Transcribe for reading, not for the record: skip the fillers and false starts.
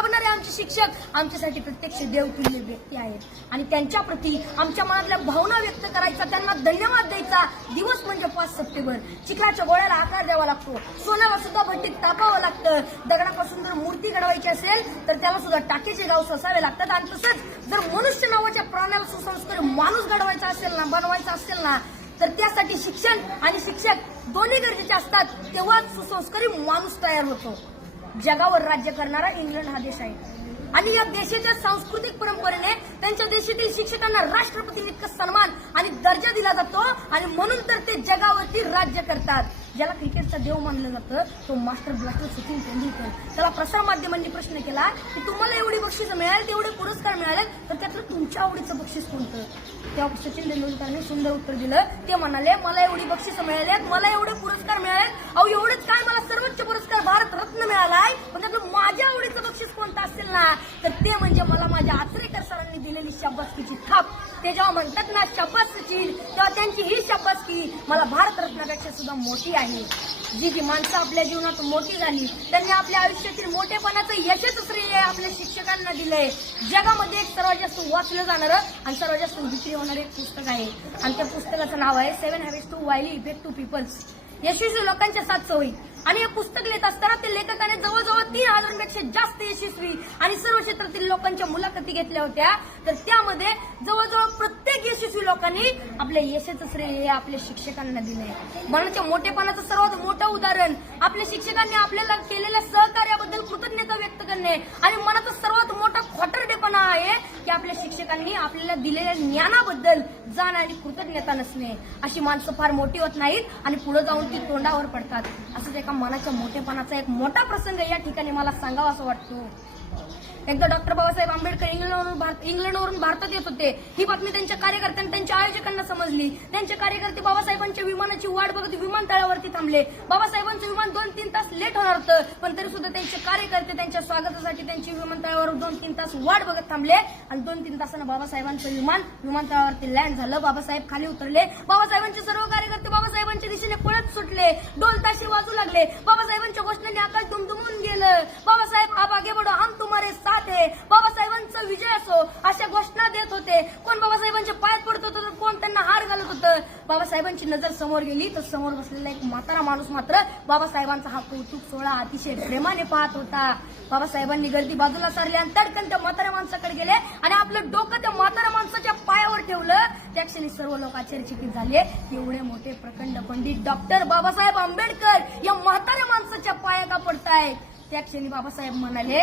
राबणारे आमचे शिक्षक आमच्यासाठी प्रत्यक्ष देवतुल्य व्यक्ती आहेत आणि त्यांच्या प्रती आमच्या मनातल्या भावना व्यक्त करायचा, त्यांना धन्यवाद द्यायचा दिवस म्हणजे 5 सप्टेंबर. चिखलाच्या गोळ्याला आकार द्यावा लागतो, सोन्याला सुद्धा भट्टीत तापावं लागतं, दगडापासून जर मूर्ती घडवायची असेल तर त्याला सुद्धा टाकेचे गाव ससावे लागतात. आणि तसंच जर मनुष्य नावाच्या प्राण्याला सुसंस्कारी माणूस घडवायचा असेल ना, बनवायचा असेल ना, तर त्यासाठी शिक्षण आणि शिक्षक दोन्ही गरजेचे असतात, तेव्हाच सुसंस्कारी माणूस तयार होतो. जगावर राज्य करणारा इंग्लंड हा देश आहे आणि या देशाच्या सांस्कृतिक परंपरेने त्यांच्या देशातील शिक्षकांना राष्ट्रपतींइतका सन्मान आणि दर्जा दिला जातो आणि म्हणून तर ते जगावरती राज्य करतात. ज्याला क्रिकेटचा देव मानलं जातं तो मास्टर ब्लास्टर सचिन तेंडुलकर. त्याला प्रसार माध्यमांनी प्रश्न केला की तुम्हाला एवढी बक्षीस मिळाली, तेवढे पुरस्कार मिळाले, तर त्यातलं तुमच्या आवडीचं बक्षीस कोणतं? तेव्हा सचिन तेंडुलकरने सुंदर उत्तर दिलं. ते म्हणाले, मला एवढी बक्षीस मिळाली, मला एवढे पुरस्कार मिळाले, अहो एवढेच काय, मला सर्वोच्च पुरस्कार भारत रत्न मिळालाय, पण त्यातलं माझ्या आवडीचं बक्षीस कोणतं असेल ना, तर ते म्हणजे मला माझ्या आचरेकर सरांनी दिलेली शाबासकीची थाप. ते जेव्हा म्हणतात ना शाबास सचिन, तेव्हा त्यांची ही शाबासकी मला भारत रत्नापेक्षा सुद्धा मोठी आहे. जी जी माणसं आपल्या जीवनात मोठी झाली त्यांनी आपल्या आयुष्यातील मोठेपणाचं यशच श्रेय आपल्या शिक्षकांना दिलंय. जगामध्ये एक सर्वात जास्त वाचलं जाणारं आणि सर्वात जास्त विक्री होणारं एक पुस्तक आहे आणि त्या पुस्तकाचं नाव आहे 7 habits to highly effect to peoples, यशस्वी लोकांच्या 7 सवयी. आणि हे पुस्तक लिहित असताना ते लेखकाने जवळजवळ 3000 पेक्षा जास्त यशस्वी आणि सर्व क्षेत्रातील लोकांच्या मुलाखती घेतल्या होत्या. तर त्यामध्ये जवळजवळ प्रत्येक यशस्वी लोकांनी आपल्या यशाचं श्रेय आपल्या शिक्षकांना दिलंय. मनाच्या मोठेपणाचं सर्वात मोठं उदाहरण आपल्या शिक्षकांनी आपल्याला केलेल्या सहकार्याबद्दल कृतज्ञता व्यक्त करणे आणि मनाचा सर्वात मोठा खोटरडेपणा आहे की आपल्या शिक्षकांनी आपल्याला दिलेल्या ज्ञानाबद्दल जाण आणि कृतज्ञता नसणे. अशी माणसं फार मोठी होत नाहीत आणि पुढे जाऊन ती तोंडावर पडतात. असंच एका मनाच्या मोठेपणाचा एक मोठा प्रसंग या ठिकाणी मला सांगावा असं वाटतो. एकदा डॉक्टर बाबासाहेब आंबेडकर इंग्लंडवरून भारतात येत होते. ही बातमी त्यांच्या कार्यकर्त्यांना, त्यांच्या आयोजकांना समजली. त्यांचे कार्यकर्ते बाबासाहेबांच्या विमानाची वाट बघत विमानतळावरती थांबले. बाबासाहेबांचं विमान 2-3 तास लेट होणार होतं, पण तरी सुद्धा त्यांचे कार्यकर्ते त्यांच्या स्वागतासाठी त्यांची विमानतळावर 2-3 तास वाट बघत थांबले आणि 2-3 तासानं बाबासाहेबांचं विमान विमानतळावरती लँड झालं. बाबासाहेब खाली उतरले. बाबासाहेबांचे सर्व कार्यकर्ते बाबासाहेबांच्या दिशेने पळत सुटले. ढोल ताशे वाजू लागले. बाबासाहेबांच्या घोषणांनी आकाश दुमदुमून गेलं. बाबासाहेब आप आगे बढ़ो, हम तुम्हारे साथ है, बाबासाहेबांचा विजय असो अशा घोषणा देत होते. कोण बाबासाहेबांच्या पायात पडत होतं तर कोण त्यांना हार घालत होतं. बाबासाहेबांची नजर समोर गेली तर समोर बसलेला एक म्हातारा माणूस मात्र बाबासाहेबांचा हा कौतुक सोहळा अतिशय प्रेमाने पाहत होता. बाबासाहेबांनी गर्दी बाजूला सारली आणि तडकन त्या म्हाताऱ्या माणसाकडे गेले आणि आपलं डोकं त्या म्हाताऱ्या माणसाच्या पायावर ठेवलं. त्या क्षणी सर्व लोक आश्चर्यचकित झाले. एवढे मोठे प्रखंड पंडित डॉक्टर बाबासाहेब आंबेडकर या म्हाताऱ्या माणसाच्या पाया का पडतायत. त्या क्षणी बाबासाहेब म्हणाले,